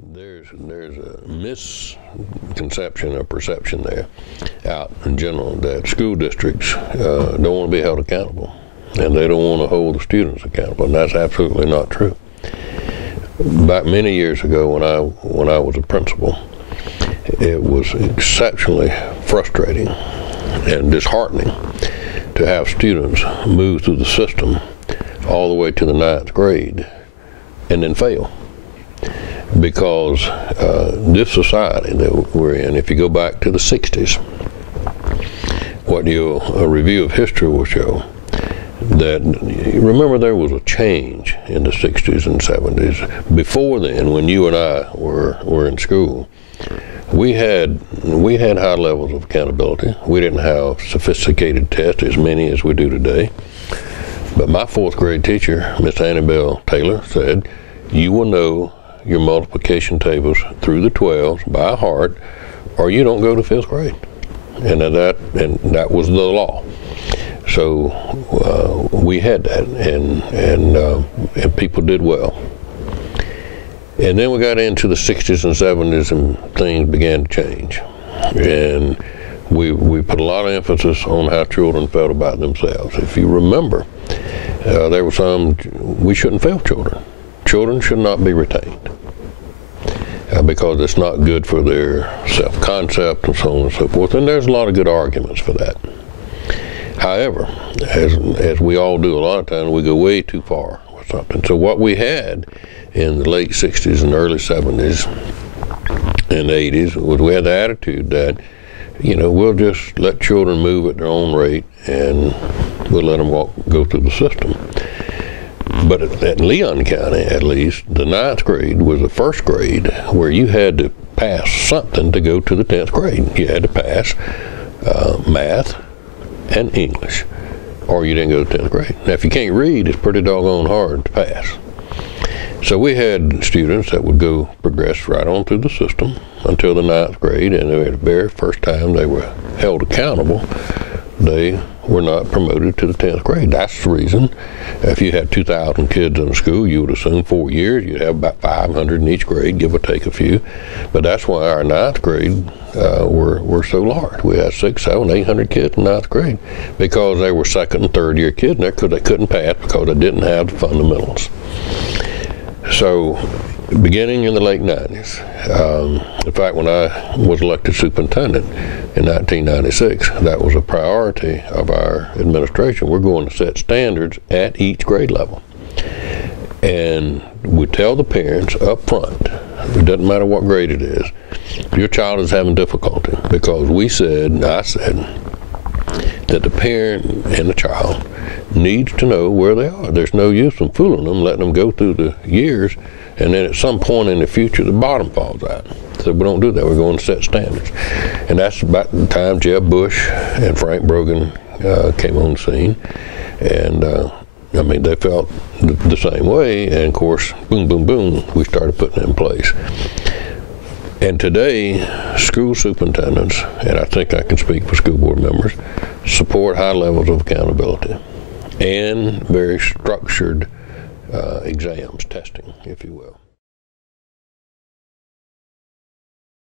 there's a misconception or perception there out in general that school districts don't want to be held accountable, and they don't want to hold the students accountable, and that's absolutely not true. Back many years ago when I was a principal, it was exceptionally frustrating and disheartening to have students move through the system all the way to the 9th grade and then fail. Because this society that we're in, if you go back to the 60s, a review of history will show that, remember, there was a change in the 60s and 70s. Before then, when you and I were in school, we had high levels of accountability. We didn't have sophisticated tests, as many as we do today. But my 4th grade teacher, Miss Annabelle Taylor, said, you will know your multiplication tables through the 12s by heart, or you don't go to 5th grade. And that was the law. So we had that, and people did well. And then we got into the 60s and 70s, and things began to change. And we put a lot of emphasis on how children felt about themselves. If you remember, there were we shouldn't fail children. Children should not be retained because it's not good for their self-concept and so on and so forth. And there's a lot of good arguments for that. However, as we all do a lot of times, we go way too far with something. So what we had in the late 60s and early 70s and 80s was we had the attitude that, we'll just let children move at their own rate and we'll let them go through the system. But at Leon County, at least, the 9th grade was the first grade where you had to pass something to go to the 10th grade. You had to pass math and English, or you didn't go to 10th grade. Now, if you can't read, it's pretty doggone hard to pass. So we had students that would progress right on through the system until the 9th grade, and the very first time they were held accountable, they were not promoted to the 10th grade. That's the reason. If you had 2,000 kids in a school, you would assume 4 years, you'd have about 500 in each grade, give or take a few. But that's why our 9th grade were so large. We had 600, 700, 800 kids in 9th grade because they were 2nd and 3rd year kids in there because they couldn't pass because they didn't have the fundamentals. So beginning in the late 90s, in fact, when I was elected superintendent in 1996, that was a priority of our administration. We're going to set standards at each grade level. And we tell the parents up front, it doesn't matter what grade it is, your child is having difficulty, because I said, that the parent and the child needs to know where they are. There's no use in fooling them, letting them go through the years, and then at some point in the future, the bottom falls out. So we don't do that. We're going to set standards. And that's about the time Jeb Bush and Frank Brogan came on the scene. And they felt the same way. And of course, boom, boom, boom, we started putting it in place. And today, school superintendents, and I think I can speak for school board members, support high levels of accountability and very structured exams, testing, if you will.